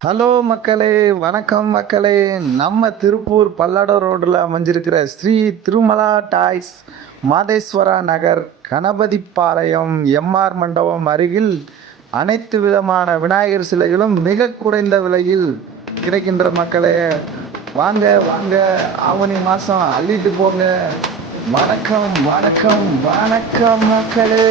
Hello மக்களே! வணக்கம் மக்களே! நம்ம திருப்பூர் பல்லடம் ரோடுல அமைஞ்சிருக்கிற ஸ்ரீ திருமலா டாய்ஸ், மாதேஸ்வரா நகர், கணபதிபாளையம், எம்.ஆர். மண்டபம் அருகில் அனைத்து விதமான விநாயகர் சிலைகளும் மிக குறைந்த விலையில் கிடைக்கின்ற மக்களே! வாங்க வாங்க ஆவணி மாசம் அள்ளிட்டு போங்க. வணக்கம் வணக்கம் வணக்கம் மக்களே!